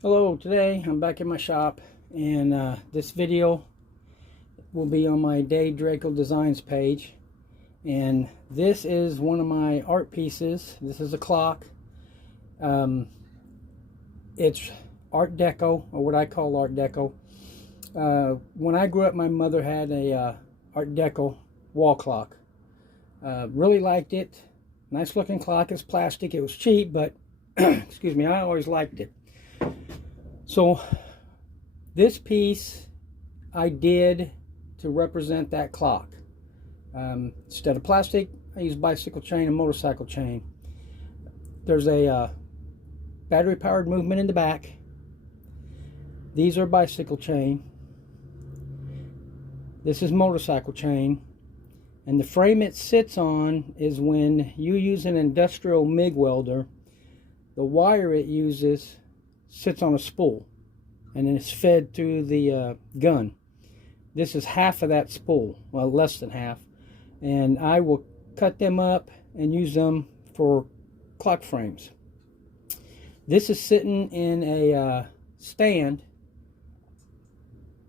Hello, today I'm back in my shop, and this video will be on my Deco Designs page. And this is one of my art pieces. This is a clock. It's Art Deco, or what I call Art Deco. When I grew up, my mother had a Art Deco wall clock. Really liked it. Nice looking clock. It's plastic. It was cheap, but excuse me, I always liked it. So this piece I did to represent that clock. Instead of plastic, I used bicycle chain and motorcycle chain. There's a battery powered movement in the back. These are bicycle chain. This is motorcycle chain. And the frame it sits on is, when you use an industrial MIG welder, the wire it uses sits on a spool, and then it's fed through the gun. This is half of that spool, well, less than half, and I will cut them up and use them for clock frames. This is sitting in a stand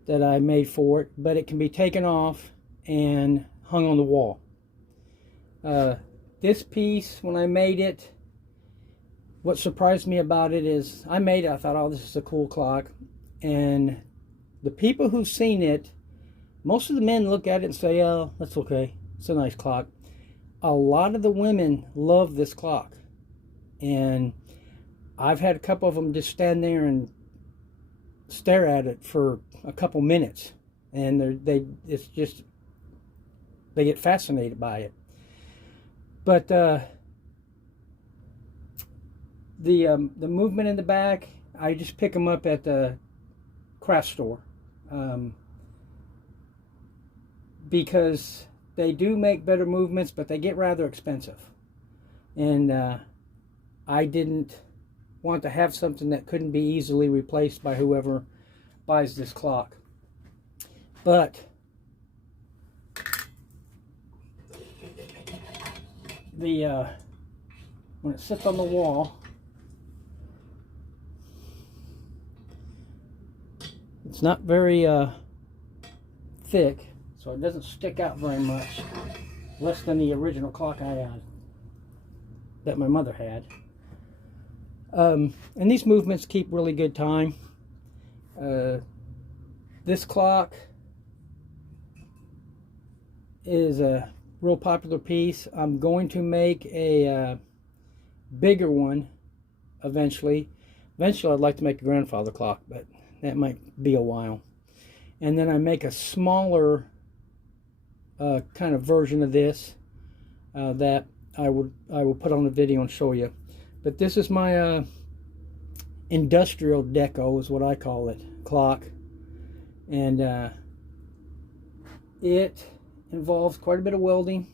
that I made for it, but it can be taken off and hung on the wall. This piece, when I made it, what surprised me about it is I made it, I thought, oh, this is a cool clock. And the people who've seen it, most of the men look at it and say, oh, that's okay, it's a nice clock. A lot of the women love this clock. And I've had a couple of them just stand there and stare at it for a couple minutes. And they get fascinated by it. But the movement in the back, I just pick them up at the craft store, because they do make better movements, but they get rather expensive. And I didn't want to have something that couldn't be easily replaced by whoever buys this clock. But when it sits on the wall, it's not very thick, so it doesn't stick out very much, less than the original clock I had, that my mother had. And these movements keep really good time. This clock is a real popular piece. I'm going to make a bigger one eventually. Eventually I'd like to make a grandfather clock, but that might be a while. And then I make a smaller kind of version of this that I will put on a video and show you. But this is my industrial deco, is what I call it, clock. And it involves quite a bit of welding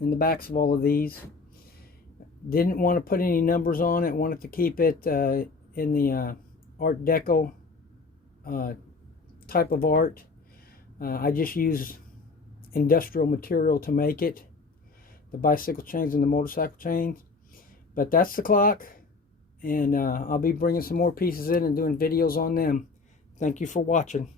in the backs of all of these. Didn't want to put any numbers on it. Wanted to keep it in the Art Deco type of art. I just use industrial material to make it, the bicycle chains and the motorcycle chains. But that's the clock, and I'll be bringing some more pieces in and doing videos on them. Thank you for watching.